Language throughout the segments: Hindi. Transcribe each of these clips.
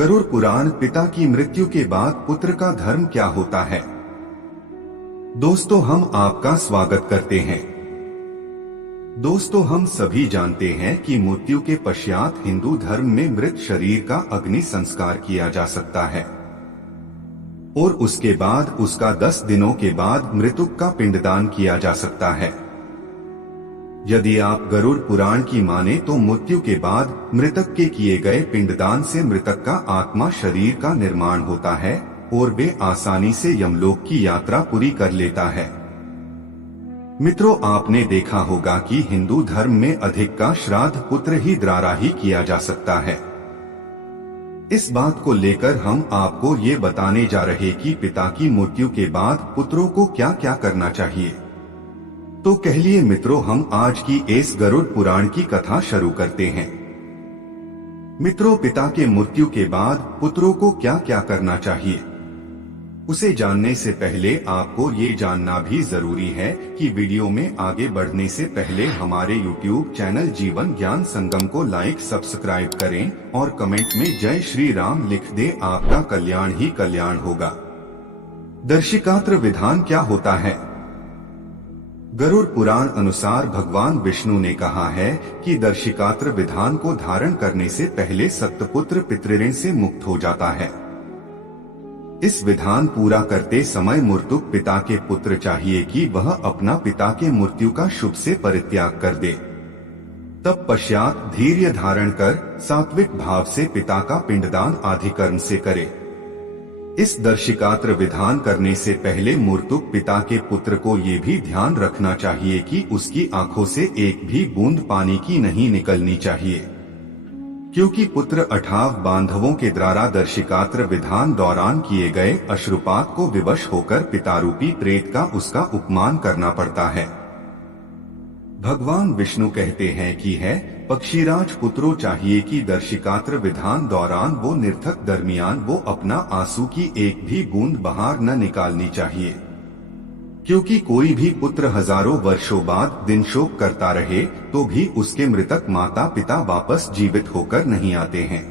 गरुड़ पुराण। पिता की मृत्यु के बाद पुत्र का धर्म क्या होता है। दोस्तों, हम आपका स्वागत करते हैं। दोस्तों, हम सभी जानते हैं कि मृत्यु के पश्चात हिंदू धर्म में मृत शरीर का अग्नि संस्कार किया जा सकता है और उसके बाद उसका 10 दिनों के बाद मृतक का पिंडदान किया जा सकता है। यदि आप गरुड़ पुराण की माने तो मृत्यु के बाद मृतक के किए गए पिंडदान से मृतक का आत्मा शरीर का निर्माण होता है और वे आसानी से यमलोक की यात्रा पूरी कर लेता है। मित्रों, आपने देखा होगा कि हिंदू धर्म में अधिक का श्राद्ध पुत्र ही द्वारा ही किया जा सकता है। इस बात को लेकर हम आपको ये बताने जा रहे कि पिता की मृत्यु के बाद पुत्रों को क्या क्या करना चाहिए। तो कहलिए मित्रों, हम आज की इस गरुड़ पुराण की कथा शुरू करते हैं। मित्रों, पिता के मृत्यु के बाद पुत्रों को क्या क्या करना चाहिए, उसे जानने से पहले आपको ये जानना भी जरूरी है कि वीडियो में आगे बढ़ने से पहले हमारे YouTube चैनल जीवन ज्ञान संगम को लाइक सब्सक्राइब करें और कमेंट में जय श्री राम लिख दे। आपका कल्याण ही कल्याण होगा। दर्शिकात्र विधान क्या होता है। गरुड़ पुराण अनुसार भगवान विष्णु ने कहा है कि दर्शिकात्र विधान को धारण करने से पहले सप्तपुत्र पितृऋण से मुक्त हो जाता है। इस विधान पूरा करते समय मृतक पिता के पुत्र चाहिए कि वह अपना पिता के मृत्यु का शुभ से परित्याग कर दे। तब पश्चात धैर्य धारण कर सात्विक भाव से पिता का पिंडदान आधिकर्म से करे। इस दर्शिकात्र विधान करने से पहले मृतक पिता के पुत्र को ये भी ध्यान रखना चाहिए कि उसकी आंखों से एक भी बूंद पानी की नहीं निकलनी चाहिए, क्योंकि पुत्र अठाव बांधवों के द्वारा दर्शिकात्र विधान दौरान किए गए अश्रुपात को विवश होकर पितारूपी प्रेत का उसका उपमान करना पड़ता है। भगवान विष्णु कहते हैं कि है पक्षीराज पुत्रों चाहिए कि दर्शिकात्र विधान दौरान वो निरर्थक दरमियान वो अपना आंसू की एक भी बूंद बाहर न निकालनी चाहिए, क्योंकि कोई भी पुत्र हजारों वर्षों बाद दिन शोक करता रहे तो भी उसके मृतक माता पिता वापस जीवित होकर नहीं आते हैं।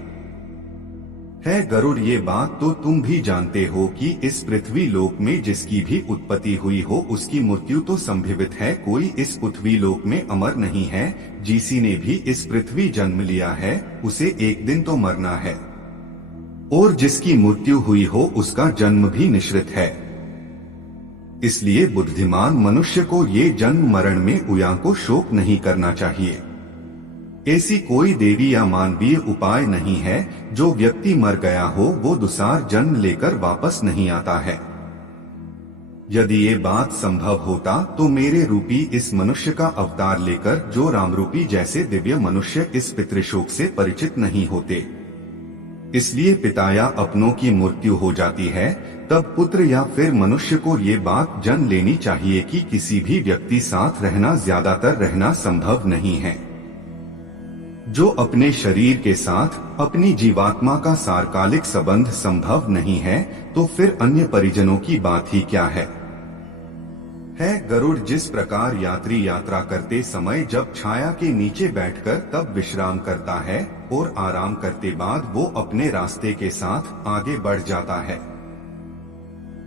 है गरुड़, ये बात तो तुम भी जानते हो कि इस पृथ्वी लोक में जिसकी भी उत्पत्ति हुई हो उसकी मृत्यु तो संभवित है। कोई इस पृथ्वी लोक में अमर नहीं है। जिसी ने भी इस पृथ्वी जन्म लिया है उसे एक दिन तो मरना है, और जिसकी मृत्यु हुई हो उसका जन्म भी निश्चित है। इसलिए बुद्धिमान मनुष्य को ये जन्म मरण में उया को शोक नहीं करना चाहिए। ऐसी कोई देवी या मानवीय उपाय नहीं है जो व्यक्ति मर गया हो वो दूसरा जन्म लेकर वापस नहीं आता है। यदि ये बात संभव होता तो मेरे रूपी इस मनुष्य का अवतार लेकर जो राम रूपी जैसे दिव्य मनुष्य इस पितृशोक से परिचित नहीं होते। इसलिए पिता या अपनों की मृत्यु हो जाती है तब पुत्र या फिर मनुष्य को ये बात जान लेनी चाहिए कि किसी भी व्यक्ति साथ रहना ज्यादातर रहना संभव नहीं है। जो अपने शरीर के साथ अपनी जीवात्मा का सारकालिक संबंध संभव नहीं है तो फिर अन्य परिजनों की बात ही क्या है। गरुड़, जिस प्रकार यात्री यात्रा करते समय जब छाया के नीचे बैठकर तब विश्राम करता है और आराम करते बाद वो अपने रास्ते के साथ आगे बढ़ जाता है,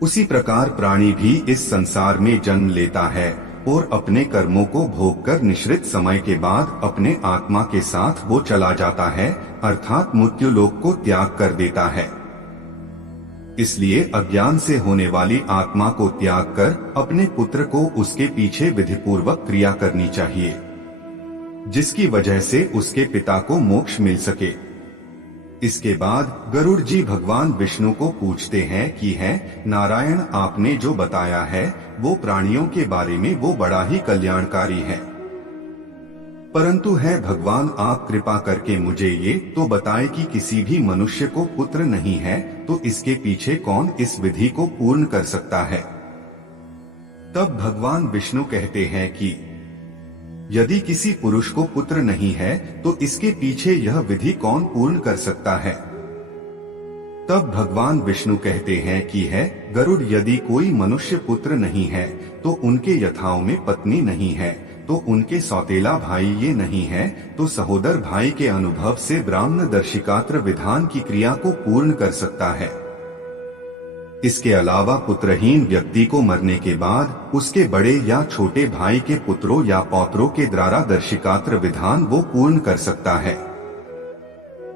उसी प्रकार प्राणी भी इस संसार में जन्म लेता है और अपने कर्मों को भोग कर निश्चित समय के बाद अपने आत्मा के साथ वो चला जाता है, अर्थात मृत्यु लोक को त्याग कर देता है। इसलिए अज्ञान से होने वाली आत्मा को त्याग कर अपने पुत्र को उसके पीछे विधिपूर्वक क्रिया करनी चाहिए, जिसकी वजह से उसके पिता को मोक्ष मिल सके। इसके बाद गरुड़ जी भगवान विष्णु को पूछते हैं कि है नारायण, आपने जो बताया है वो प्राणियों के बारे में वो बड़ा ही कल्याणकारी है, परंतु है भगवान आप कृपा करके मुझे ये तो बताए कि किसी भी मनुष्य को पुत्र नहीं है तो इसके पीछे कौन इस विधि को पूर्ण कर सकता है। तब भगवान विष्णु कहते हैं कि यदि किसी पुरुष को पुत्र नहीं है तो इसके पीछे यह विधि कौन पूर्ण कर सकता है। तब भगवान विष्णु कहते हैं कि है गरुड़, यदि कोई मनुष्य पुत्र नहीं है तो उनके यथाओं में पत्नी नहीं है तो उनके सौतेला भाई ये नहीं है, तो सहोदर भाई के अनुभव से ब्राह्मण दर्शिकात्र विधान की क्रिया को पूर्ण कर सकता है। इसके अलावा पुत्रहीन व्यक्ति को मरने के बाद उसके बड़े या छोटे भाई के पुत्रों या पौत्रों के द्वारा दर्शिकात्र विधान वो पूर्ण कर सकता है।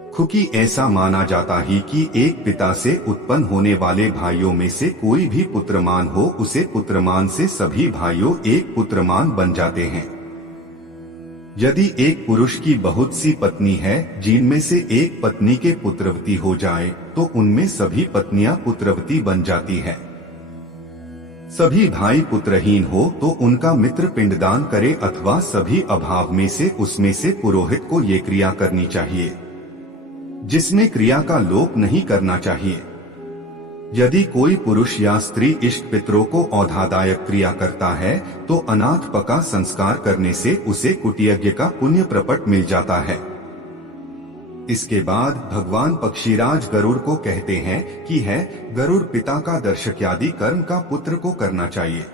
क्योंकि ऐसा माना जाता ही कि एक पिता से उत्पन्न होने वाले भाइयों में से कोई भी पुत्रमान हो, उसे पुत्रमान से सभी भाइयों एक पुत्रमान बन जाते हैं। यदि एक पुरुष की बहुत सी पत्नी है, जिनमें से एक पत्नी के पुत्रवती हो जाए, तो उनमें सभी पत्नियां पुत्रवती बन जाती है। सभी भाई पुत्रहीन हो तो उनका मित्र पिंडदान करे, अथवा सभी अभाव में से उसमें से पुरोहित को ये क्रिया करनी चाहिए, जिसमें क्रिया का लोप नहीं करना चाहिए। यदि कोई पुरुष या स्त्री इष्ट पितरों को औधादायक क्रिया करता है, तो अनाथ पका संस्कार करने से उसे कुटियज्ञ का पुण्य प्रपट मिल जाता है। इसके बाद भगवान पक्षीराज गरुड़ को कहते हैं कि है गरुड़ पिता का दर्शक्यादि कर्म का पुत्र को करना चाहिए,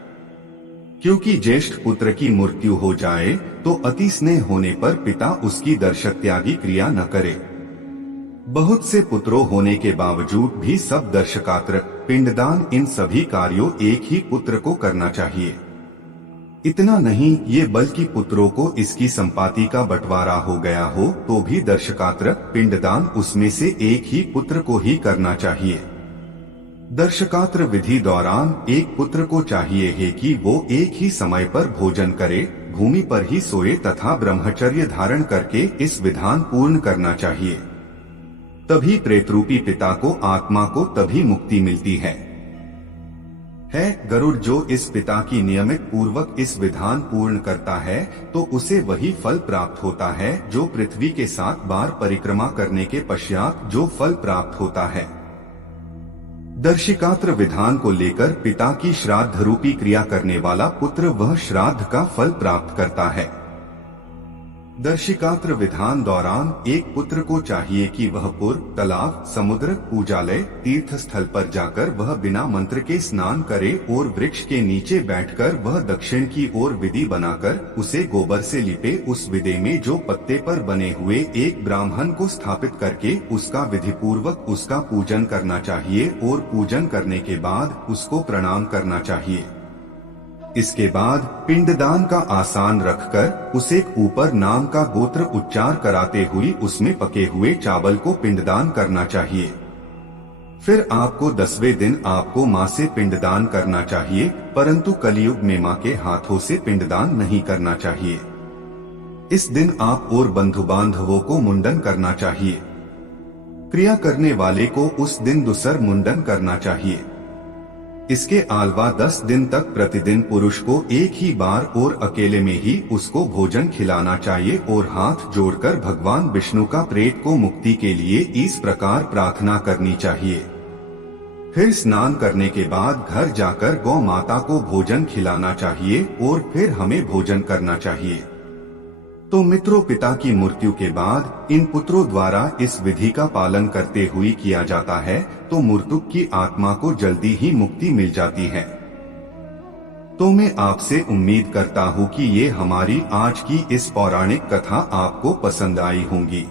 क्योंकि ज्येष्ठ पुत्र की मृत्यु हो जाए तो अति स्नेह होने पर पिता उसकी दर्शक्यादि क्रिया न करे। बहुत से पुत्रों होने के बावजूद भी सब दर्शकात्र, पिंडदान, इन सभी कार्यों एक ही पुत्र को करना चाहिए। इतना नहीं ये बल्कि पुत्रों को इसकी संपत्ति का बंटवारा हो गया हो तो भी दर्शकात्र, पिंडदान उसमें से एक ही पुत्र को ही करना चाहिए। दर्शकात्र विधि दौरान एक पुत्र को चाहिए है कि वो एक ही समय पर भोजन करे, भूमि पर ही सोए तथा ब्रह्मचर्य धारण करके इस विधान पूर्ण करना चाहिए। तभी प्रेतरूपी पिता को, आत्मा को तभी मुक्ति मिलती है। गरुड़ जो इस पिता की नियमित पूर्वक इस विधान पूर्ण करता है तो उसे वही फल प्राप्त होता है जो पृथ्वी के 7 बार परिक्रमा करने के पश्चात जो फल प्राप्त होता है। दर्शिकात्र विधान को लेकर पिता की श्राद्ध रूपी क्रिया करने वाला पुत्र वह श्राद्ध का फल प्राप्त करता है। दर्शिकात्र विधान दौरान एक पुत्र को चाहिए कि वह पुर, तालाब, समुद्र, पूजालय, तीर्थ स्थल पर जाकर वह बिना मंत्र के स्नान करे और वृक्ष के नीचे बैठकर वह दक्षिण की ओर विधि बनाकर उसे गोबर से लिपे उस विधि में जो पत्ते पर बने हुए एक ब्राह्मण को स्थापित करके उसका विधि पूर्वक उसका पूजन करना चाहिए और पूजन करने के बाद उसको प्रणाम करना चाहिए। इसके बाद पिंडदान का आसान रखकर उसे ऊपर नाम का गोत्र उच्चार कराते हुए उसमें पके हुए चावल को पिंडदान करना चाहिए। फिर आपको 10वें दिन आपको माँ से पिंडदान करना चाहिए, परंतु कलयुग में माँ के हाथों से पिंडदान नहीं करना चाहिए। इस दिन आप और बंधु बांधवों को मुंडन करना चाहिए। क्रिया करने वाले को उस दिन दूसर मुंडन करना चाहिए। इसके अलावा 10 दिन तक प्रतिदिन पुरुष को एक ही बार और अकेले में ही उसको भोजन खिलाना चाहिए और हाथ जोड़कर भगवान विष्णु का प्रेत को मुक्ति के लिए इस प्रकार प्रार्थना करनी चाहिए। फिर स्नान करने के बाद घर जाकर गौ माता को भोजन खिलाना चाहिए और फिर हमें भोजन करना चाहिए। तो मित्रों, पिता की मृत्यु के बाद इन पुत्रों द्वारा इस विधि का पालन करते हुए किया जाता है तो मृतक की आत्मा को जल्दी ही मुक्ति मिल जाती है। तो मैं आपसे उम्मीद करता हूँ कि ये हमारी आज की इस पौराणिक कथा आपको पसंद आई होंगी।